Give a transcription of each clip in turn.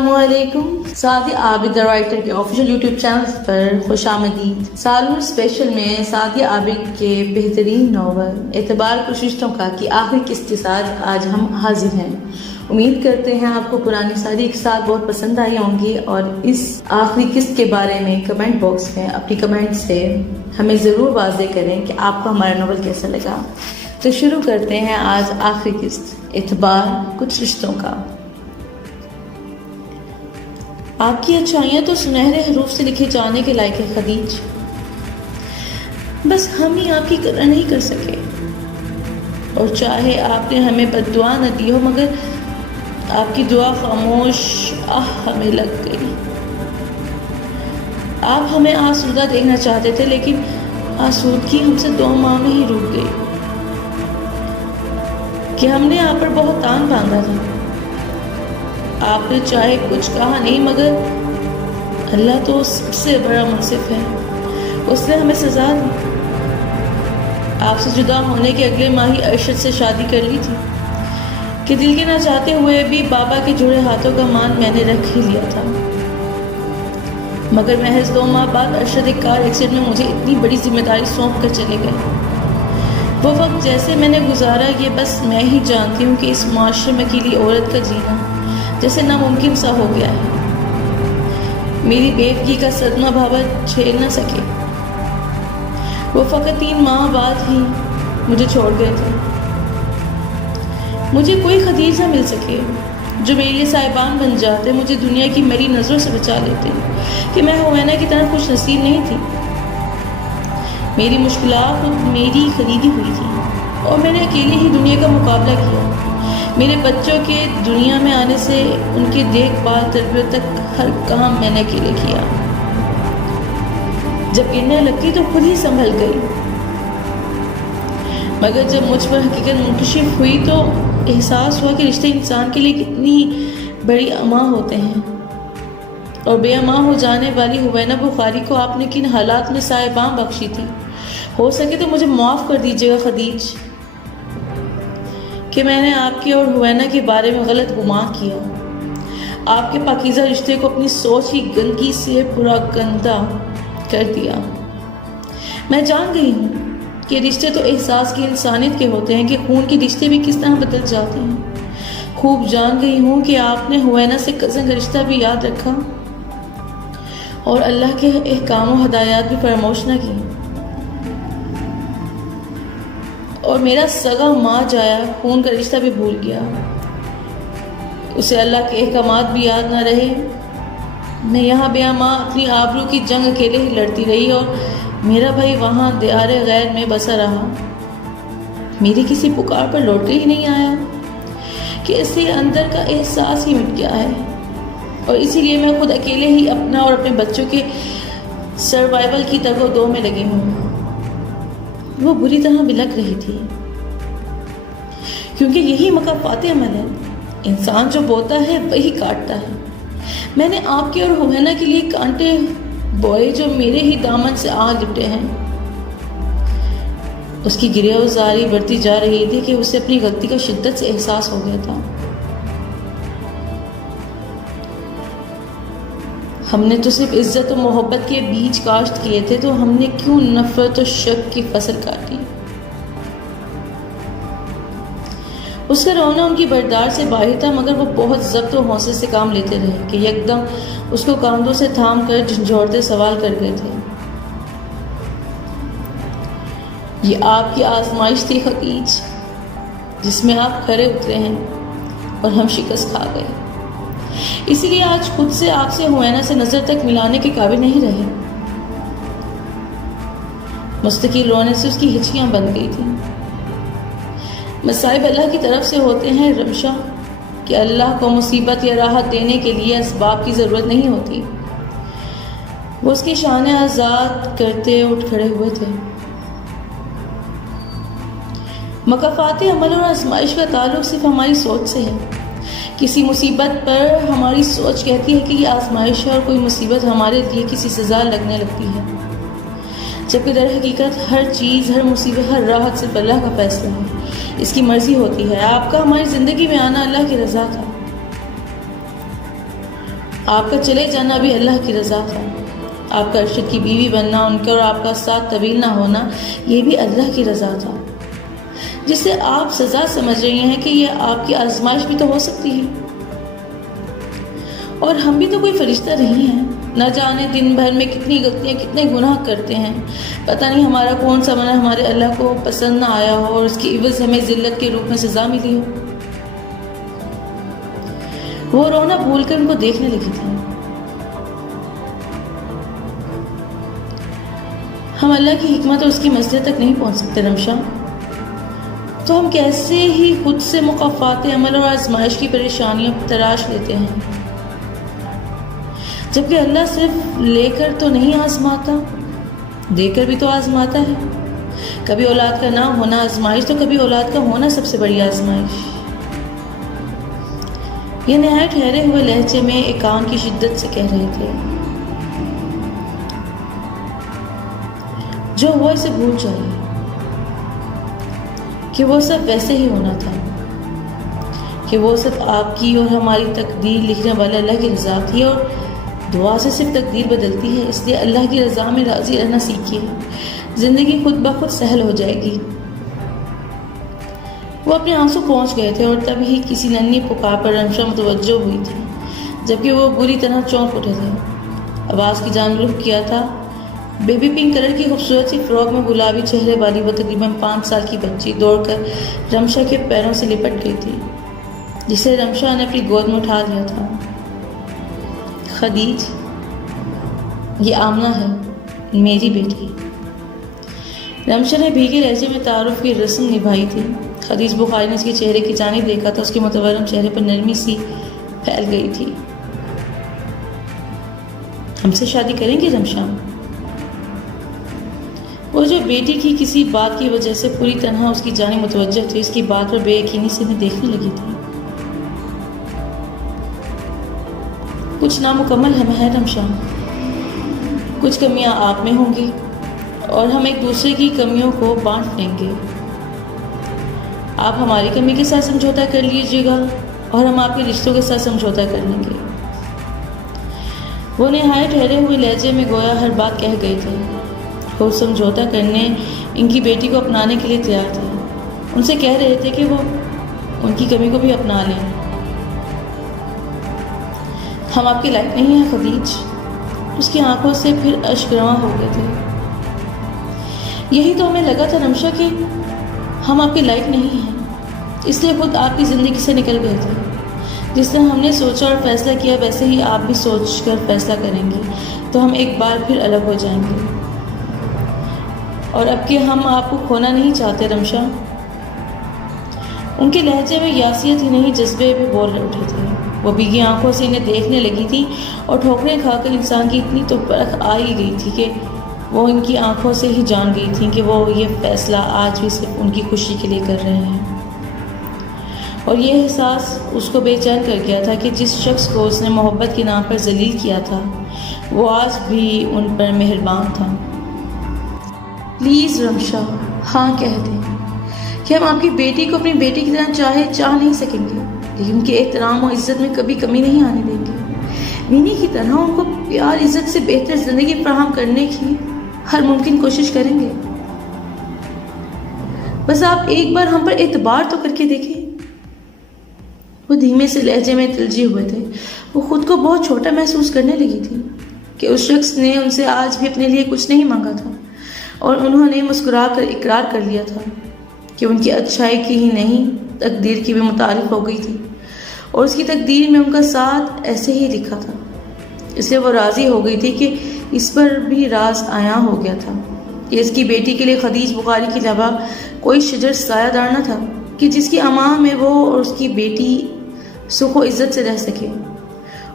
السلام علیکم. سعدیہ عابد رائٹر کے آفیشیل یوٹیوب چینل پر خوش آمدید. سالور اسپیشل میں سعدیہ عابد کے بہترین ناول اعتبار کچھ رشتوں کا کی آخری قسط کے ساتھ آج ہم حاضر ہیں. امید کرتے ہیں آپ کو پرانی ساری قصات بہت پسند آئی ہوں گی اور اس آخری قسط کے بارے میں کمنٹ باکس میں اپنی کمنٹ سے ہمیں ضرور واضح کریں کہ آپ کو ہمارا ناول کیسا لگا. تو شروع کرتے ہیں آج آخری قسط اعتبار کچھ رشتوں کا. آپ کی اچھائیاں تو سنہرے حروف سے لکھے جانے کے لائق ہے خدیج، بس ہم ہی آپ کی قدر نہیں کر سکے. اور چاہے آپ نے ہمیں بد دعا نہ دی ہو مگر آپ کی دعا خاموش ہمیں لگ گئی. آپ ہمیں آسودہ دیکھنا چاہتے تھے لیکن آسودگی ہم سے 2 ماہ میں ہی روک گئی کہ ہم نے آپ پر بہت تان باندھا تھا. آپ نے چاہے کچھ کہا نہیں مگر اللہ تو سب سے بڑا منصف ہے، اس نے ہمیں سزا دی. آپ سے جدا ہونے کے اگلے ماہ ہی ارشد سے شادی کر لی تھی کہ دل کے نہ چاہتے ہوئے بھی بابا کے جڑے ہاتھوں کا مان میں نے رکھ ہی لیا تھا. مگر محض 2 ماہ بعد ارشد ایک کار ایکسیڈنٹ میں مجھے اتنی بڑی ذمہ داری سونپ کر چلے گئے. وہ وقت جیسے میں نے گزارا یہ بس میں ہی جانتی ہوں کہ اس معاشرے میں اکیلی عورت کا جینا جیسے ناممکن سا ہو گیا ہے. میری بیوگی کا صدمہ بابا جھیل نہ سکے. وہ فقط 3 ماہ بعد ہی مجھے چھوڑ گئے تھے. مجھے کوئی خدیج نہ مل سکے جو میرے لیے صاحبان بن جاتے، مجھے دنیا کی میری نظروں سے بچا لیتے کہ میں ہوینا کی طرح خوش نصیب نہیں تھی. میری مشکلات خود میری خریدی ہوئی تھی اور میں نے اکیلے ہی دنیا کا مقابلہ کیا. میرے بچوں کے دنیا میں آنے سے ان کی دیکھ بھال تربیت تک ہر کام میں نے اکیلے کیا. جب گرنے لگتی تو خود ہی سنبھل گئی، مگر جب مجھ پر حقیقت منکشف ہوئی تو احساس ہوا کہ رشتے انسان کے لیے کتنی بڑی اما ہوتے ہیں. اور بے اما ہو جانے والی حوینا بخاری کو آپ نے کن حالات میں صاحباں بخشی تھی. ہو سکے تو مجھے معاف کر دیجیے گا خدیج کہ میں نے آپ کے اور حوینا کے بارے میں غلط گمان کیا. آپ کے پاکیزہ رشتے کو اپنی سوچ کی گندگی سے پورا گندا کر دیا. میں جان گئی ہوں کہ رشتے تو احساس کی انسانیت کے ہوتے ہیں کہ خون کے رشتے بھی کس طرح بدل جاتے ہیں. خوب جان گئی ہوں کہ آپ نے حوینا سے کزن کا رشتہ بھی یاد رکھا اور اللہ کے احکام و ہدایات بھی فراموش نہ کی. اور میرا سگا ماں جایا خون کا رشتہ بھی بھول گیا، اسے اللہ کے احکامات بھی یاد نہ رہے. میں یہاں بے ماں اپنی آبرو کی جنگ اکیلے ہی لڑتی رہی اور میرا بھائی وہاں دیار غیر میں بسا رہا. میری کسی پکار پر لوٹ کے ہی نہیں آیا کہ اس سے اندر کا احساس ہی مٹ گیا ہے اور اسی لیے میں خود اکیلے ہی اپنا اور اپنے بچوں کے سروائیول کی تگ و دو میں لگی ہوں. وہ بری طرح بلک رہی تھی کیونکہ یہی مکافات عمل ہے، انسان جو بوتا ہے وہی کاٹتا ہے. میں نے آپ کے اور حوینا کے لیے کانٹے بوئے جو میرے ہی دامن سے آ لپٹے ہیں. اس کی گریہ وزاری بڑھتی جا رہی تھی کہ اسے اپنی غلطی کا شدت سے احساس ہو گیا تھا. ہم نے تو صرف عزت و محبت کے بیج کاشت کیے تھے تو ہم نے کیوں نفرت و شک کی فصل کاٹی. اس کا رونا ان کی بردار سے باہر تھا مگر وہ بہت ضبط و حوصلے سے کام لیتے رہے کہ یکدم اس کو کاندھوں سے تھام کر جھنجھوڑتے سوال کر گئے تھے. یہ آپ کی آزمائش تھی خدیج جس میں آپ کھرے اترے ہیں اور ہم شکست کھا گئے. اسی لیے آج خود سے آپ سے حوینا سے نظر تک ملانے کے قابل نہیں رہے. مستقل رونے سے اس کی ہچکیاں بن گئی تھیں. مصائب اللہ کی طرف سے ہوتے ہیں رمشا کہ اللہ کو مصیبت یا راحت دینے کے لیے اسباب کی ضرورت نہیں ہوتی. وہ اس کی شان آزاد کرتے اٹھ کھڑے ہوئے تھے. مکافات عمل اور آزمائش کا تعلق صرف ہماری سوچ سے ہے. کسی مصیبت پر ہماری سوچ کہتی ہے کہ یہ آزمائش ہے اور کوئی مصیبت ہمارے لیے کسی سزا لگنے لگتی ہے، جبکہ در حقیقت ہر چیز، ہر مصیبت، ہر راحت صرف اللہ کا فیصلہ ہے، اس کی مرضی ہوتی ہے. آپ کا ہماری زندگی میں آنا اللہ کی رضا تھا آپ کا چلے جانا بھی اللہ کی رضا تھا، آپ کا ارشد کی بیوی بننا، ان کا اور آپ کا ساتھ طویل نہ ہونا، یہ بھی اللہ کی رضا تھا، جسے آپ سزا سمجھ رہی ہیں کہ یہ آپ کی آزمائش بھی تو ہو سکتی ہے۔ اور ہم بھی تو کوئی فرشتہ نہیں ہیں، نہ جانے دن بھر میں کتنی غلطیاں کتنے گناہ کرتے ہیں، پتہ نہیں ہمارا کون سا گناہ ہمارے اللہ کو پسند نہ آیا ہو اور اس کی عوض ہمیں ذلت کے روپ میں سزا ملی ہو۔ وہ رونا بھول کر ان کو دیکھنے لگی تھی۔ ہم اللہ کی حکمت اور اس کی مصلحت تک نہیں پہنچ سکتے رمشا، تو ہم کیسے ہی خود سے مقافات عمل اور آزمائش کی پریشانیاں تراش لیتے ہیں، جبکہ اللہ صرف لے کر تو نہیں آزماتا، دے کر بھی تو آزماتا ہے۔ کبھی اولاد کا نہ ہونا آزمائش تو کبھی اولاد کا ہونا سب سے بڑی آزمائش۔ یہ نہایت ٹھہرے ہوئے لہجے میں ایک کان کی شدت سے کہہ رہے تھے، جو ہوا اسے بھول جائے کہ وہ سب ویسے ہی ہونا تھا، کہ وہ سب آپ کی اور ہماری تقدیر لکھنے والا اللہ کی رضا تھی، اور دعا سے صرف تقدیر بدلتی ہے۔ اس لیے اللہ کی رضا میں راضی رہنا سیکھیے، زندگی خود بخود سہل ہو جائے گی۔ وہ اپنے آنسو پہنچ گئے تھے اور تب ہی کسی ننھی پکار پر رمشا متوجہ ہوئی تھی، جبکہ وہ بری طرح چونک اٹھے تھے۔ آواز کی جانب رخ کیا تھا۔ بیبی پنک کلر کی خوبصورت سی فراک میں گلابی چہرے والی وہ تقریباً 5 سال کی بچی دوڑ کر رمشا کے پیروں سے لپٹ گئی تھی، جسے رمشا نے اپنی گود میں اٹھا لیا تھا۔ خدیج، یہ آمنہ ہے، میری بیٹی۔ رمشا نے بھیگے لہجے میں تعارف کی رسم نبھائی تھی۔ خدیج بخاری نے اس کے چہرے کی جانب دیکھا تھا، اس کے متورم چہرے پر نرمی سی پھیل گئی تھی۔ ہم سے شادی کریں گے رمشا؟ وہ جو بیٹی کی کسی بات کی وجہ سے پوری طرح اس کی جانب متوجہ تھی، اس کی بات پر بے یقینی سے انہیں دیکھنے لگی تھی۔ کچھ نامکمل ہم ہیں رمشا، کچھ کمیاں آپ میں ہوں گی اور ہم ایک دوسرے کی کمیوں کو بانٹ لیں گے۔ آپ ہماری کمی کے ساتھ سمجھوتا کر لیجیے گا اور ہم آپ کے رشتوں کے ساتھ سمجھوتا کر لیں گے۔ وہ نہایت ٹھہرے ہوئے لہجے میں گویا ہر بات کہہ گئے تھے۔ وہ سمجھوتا کرنے ان کی بیٹی کو اپنانے کے لیے تیار تھے، ان سے کہہ رہے تھے کہ وہ ان کی کمی کو بھی اپنا لیں۔ ہم آپ کے لائق نہیں ہیں خدیج۔ اس کی آنکھوں سے پھر اشک رواں ہو گئے تھے۔ یہی تو ہمیں لگا تھا رمشا کہ ہم آپ کے لائق نہیں ہیں، اس لیے خود آپ کی زندگی سے نکل گئے تھے۔ جس طرح ہم نے سوچا اور فیصلہ کیا ویسے ہی آپ بھی سوچ کر فیصلہ کریں گے تو ہم ایک بار پھر الگ ہو جائیں گے، اور اب کہ ہم آپ کو کھونا نہیں چاہتے رمشا۔ ان کے لہجے میں یاسیت ہی نہیں جذبے بھی بول اٹھے تھے۔ وہ بھیگی آنکھوں سے انہیں دیکھنے لگی تھی اور ٹھوکریں کھا کر انسان کی اتنی تو پرکھ آ ہی گئی تھی کہ وہ ان کی آنکھوں سے ہی جان گئی تھی کہ وہ یہ فیصلہ آج بھی صرف ان کی خوشی کے لیے کر رہے ہیں۔ اور یہ احساس اس کو بے چین کر گیا تھا کہ جس شخص کو اس نے محبت کے نام پر ذلیل کیا تھا وہ آج بھی ان پر مہربان تھا۔ پلیز رمشا، ہاں کہہ دیں کہ ہم آپ کی بیٹی کو اپنی بیٹی کی طرح چاہ نہیں سکیں گے، لیکن ان کے احترام و عزت میں کبھی کمی نہیں آنے دیں گے۔ مینی کی طرح ان کو پیار عزت سے بہتر زندگی فراہم کرنے کی ہر ممکن کوشش کریں گے۔ بس آپ ایک بار ہم پر اعتبار تو کر کے دیکھیں۔ وہ دھیمے سے لہجے میں تلجے ہوئے تھے۔ وہ خود کو بہت چھوٹا محسوس کرنے لگی تھی کہ اس شخص نے ان سے آج بھی اپنے لیے کچھ نہیں مانگا تھا، اور انہوں نے مسکرا کر اقرار کر لیا تھا کہ ان کی اچھائی کی ہی نہیں تقدیر کی بھی متعارف ہو گئی تھی، اور اس کی تقدیر میں ان کا ساتھ ایسے ہی لکھا تھا۔ اس لیے وہ راضی ہو گئی تھی کہ اس پر بھی راز عیاں ہو گیا تھا کہ اس کی بیٹی کے لیے خدیج بخاری کے علاوہ کوئی شجر سایہ دار نہ تھا کہ جس کی اماں میں وہ اور اس کی بیٹی سکھ و عزت سے رہ سکے۔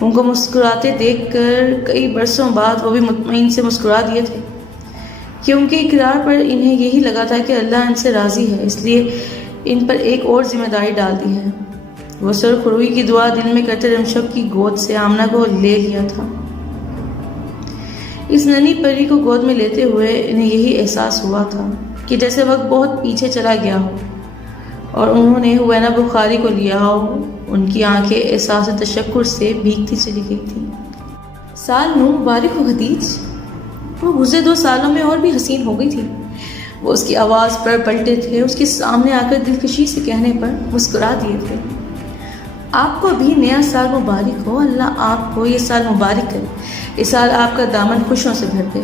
ان کو مسکراتے دیکھ کر کئی برسوں بعد وہ بھی مطمئن سے مسکرا دیے تھے کہ ان کے اقرار پر انہیں یہی لگا تھا کہ اللہ ان سے راضی ہے، اس لیے ان پر ایک اور ذمہ داری ڈال دی ہے۔ وہ سرخ روئی کی دعا دل میں کرتے رمشا کی گود سے آمنہ کو لے لیا تھا۔ اس ننھی پری کو گود میں لیتے ہوئے انہیں یہی احساس ہوا تھا کہ جیسے وقت بہت پیچھے چلا گیا ہو اور انہوں نے ہوینا بخاری کو لیا ہو ان کی آنکھیں احساس تشکر سے بھیگتی چلی گئی تھیں۔ سال نو مبارک ہو خدیج، وہ گزرے 2 سالوں میں اور بھی حسین ہو گئی تھی۔ وہ اس کی آواز پر پلٹے تھے، اس کے سامنے آ کر دلکشی سے کہنے پر مسکرا دیے تھے، آپ کو بھی نیا سال مبارک ہو، اللہ آپ کو یہ سال مبارک کرے، یہ سال آپ کا دامن خوشیوں سے بھر دے۔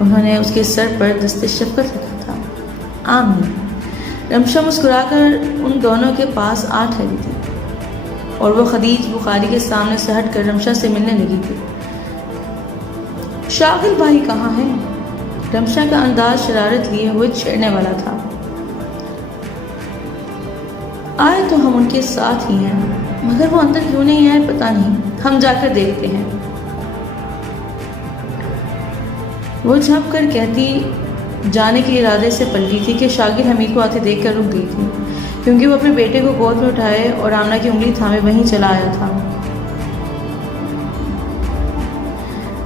انہوں نے اس کے سر پر دست شفقت رکھا تھا۔ آمین۔ رمشا مسکرا کر ان دونوں کے پاس آ ٹھہری تھی اور وہ خدیج بخاری کے سامنے سے ہٹ کر رمشا سے ملنے لگی تھی۔ شاغل بھائی کہاں ہے؟ رمشا کا انداز شرارت لیے ہوئے چھیڑنے والا تھا۔ آئے تو ہم ان کے ساتھ ہی ہیں، مگر وہ اندر کیوں نہیں آئے پتہ نہیں، ہم جا کر دیکھتے ہیں۔ وہ جھپ کر کہتی جانے کے ارادے سے پلٹی تھی کہ شاگر حمید کو آتے دیکھ کر رک گئی تھی، کیونکہ وہ اپنے بیٹے کو گود میں اٹھائے اور آمنہ کی انگلی تھامے وہیں چلا آیا تھا۔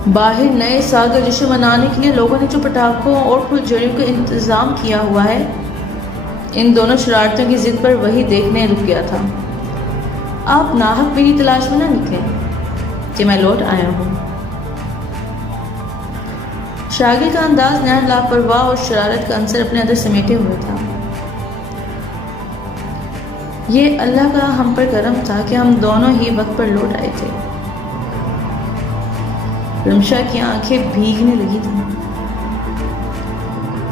باہر نئے سال کا جشن منانے کے لیے لوگوں نے جو پٹاخوں اور پھلجھڑیوں کا انتظام کیا ہوا ہے، ان دونوں شرارتوں کی ضد پر وہی دیکھنے رک گیا تھا۔ آپ ناحق میری تلاش میں نہ نکلیں کہ میں لوٹ آیا ہوں۔ شاگر کا انداز نہایت لاپرواہ اور شرارت کا عنصر اپنے اندر سمیٹے ہوئے تھا۔ یہ اللہ کا ہم پر کرم تھا کہ ہم دونوں ہی وقت پر لوٹ آئے تھے۔ رمشا کی آنکھیں بھیگنے لگی تھیں۔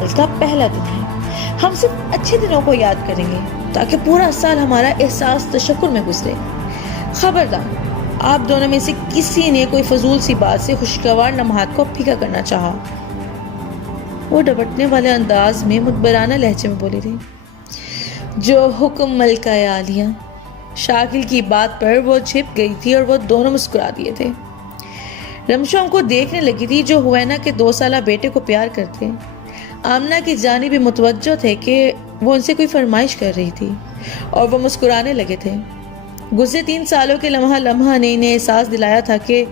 اس کا پہلا دن ہے، ہم صرف اچھے دنوں کو یاد کریں گے تاکہ پورا سال ہمارا احساس تشکر میں گزرے۔ خبردار، آپ دونوں میں سے کسی نے کوئی فضول سی بات سے خوشگوار لمحات کو پھیکا کرنا چاہا۔ وہ ڈپٹنے والے انداز میں مدبرانہ لہجے میں بولی رہی، جو حکم ملکہ عالیہ۔ شاکل کی بات پر وہ چھپ گئی تھی اور وہ دونوں مسکرا دیے تھے۔ رمشا ان کو دیکھنے لگی تھی جو ہوینا کے 2 سالہ بیٹے کو پیار کرتے۔ آمنہ کی جانب بھی متوجہ تھے کہ وہ ان سے کوئی فرمائش کر رہی تھی اور وہ مسکرانے لگے تھے۔ گزرے 3 سالوں کے لمحہ لمحہ نے انہیں احساس دلایا تھا کہ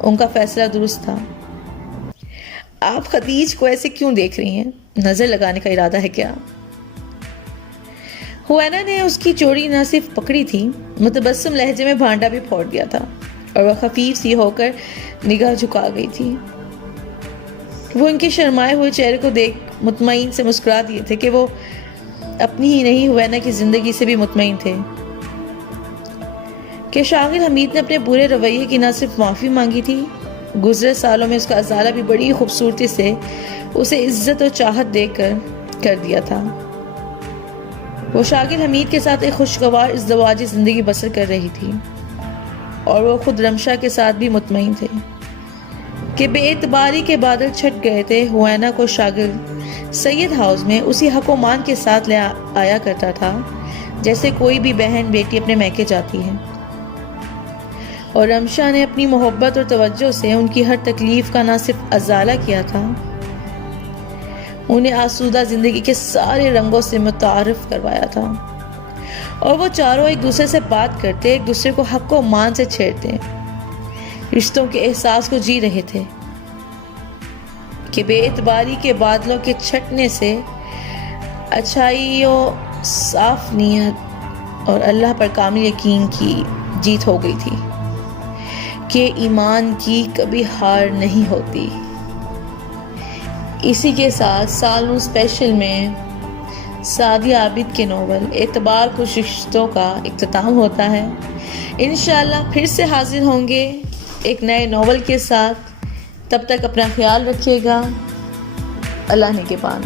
ان کا فیصلہ درست تھا۔ آپ خدیج کو ایسے کیوں دیکھ رہی ہیں؟ نظر لگانے کا ارادہ ہے کیا؟ ہوینا نے اس کی چوڑی نہ صرف پکڑی تھی، متبسم لہجے میں بھانڈا بھی پھوڑ دیا تھا اور وہ خفیف سی ہو کر نگاہ جھکا گئی تھی۔ وہ ان کے شرمائے ہوئے چہرے کو دیکھ مطمئن سے مسکرا دیے تھے کہ وہ اپنی ہی نہیں ہوینا کی زندگی سے بھی مطمئن تھے کہ شاغل حمید نے اپنے برے رویے کی نہ صرف معافی مانگی تھی، گزرے سالوں میں اس کا ازالہ بھی بڑی خوبصورتی سے اسے عزت اور چاہت دے کر دیا تھا۔ وہ شاغل حمید کے ساتھ ایک خوشگوار ازدواجی زندگی بسر کر رہی تھی اور وہ خود رمشا کے ساتھ بھی مطمئن تھے کہ بے اعتباری کے بادل چھٹ گئے تھے۔ ہوینا کو شاغل سید ہاؤس میں اسی حق و مان کے ساتھ لے آیا کرتا تھا جیسے کوئی بھی بہن بیٹی اپنے میکے جاتی ہے، اور رمشا نے اپنی محبت اور توجہ سے ان کی ہر تکلیف کا نہ صرف ازالہ کیا تھا، انہیں آسودہ زندگی کے سارے رنگوں سے متعارف کروایا تھا، اور وہ چاروں ایک دوسرے سے بات کرتے، ایک دوسرے کو حق و مان سے چھیڑتے، رشتوں کے احساس کو جی رہے تھے کہ بے اعتباری کے بادلوں کے چھٹنے سے اچھائی و صاف نیت اور اللہ پر کامل یقین کی جیت ہو گئی تھی کہ ایمان کی کبھی ہار نہیں ہوتی۔ اسی کے ساتھ سالوں اسپیشل میں سعدیہ عابد کے ناول اعتبار خوش رشتوں کا اختتام ہوتا ہے۔ انشاءاللہ پھر سے حاضر ہوں گے ایک نئے ناول کے ساتھ۔ تب تک اپنا خیال رکھیے گا۔ اللہ نگہبان۔